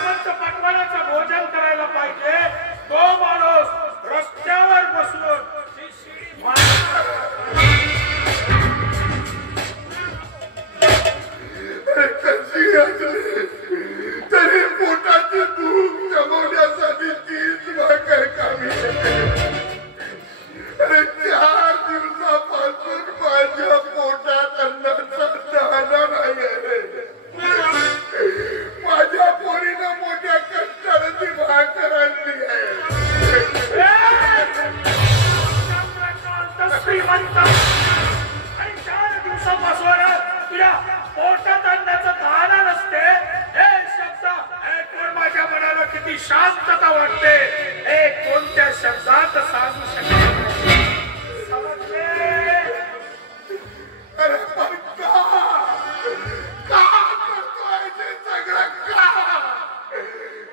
श्रीमंत पटवाण्याचं भोजन करायला पाहिजे तो माणूस रस्त्यावर बसून तरी पोटाची भूक जमवण्यासाठी तीच भाकर कामी अरे 4 दिवसापासून माझ्या पोटात अन्नाचा दाणा नाहीये. माझ्या पोरीनं मोठ्या कष्टाने ती भाकर आणली आहे. श्रीमंत आणि 4 दिवसापासून तुझ्या पोटात अन्नाचं दाणा नसते हे शब्द ऐकून माझ्या मनाला किती शांतता वाटते. हे कोणत्या शब्दात सांगू शकते समजले? अरे पण का करतोय ते सगळं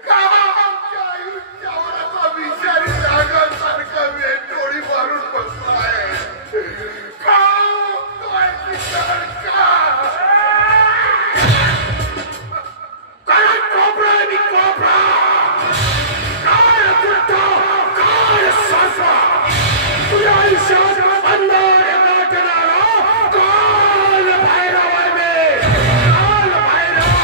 का आमच्या आयुष्यावर असा विषारी नागासारखा वेठोळी मारून बसलाय का बघतोय किशोर का काय कोपरा आहे मी कोपरा काय कुठतो काय सासवा तुझ्या आयुष्यात अंधार गाठणारा काल भैरव आहे मी काल भैरव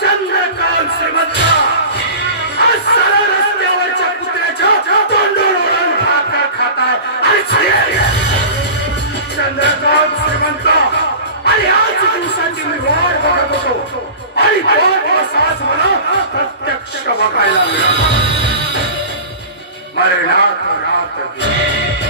चंद्रकांत श्रीमंत आज सरळ रस्त्यावरच्या कुत्र्याच्या तोंडून भाकर खाताय चंद्रकांत श्रीमंत आणि आज दिवसाची मी वाट बघत होतो आणि दोन दिवसाच मला प्रत्यक्ष बघायला मिळाला मरणात रात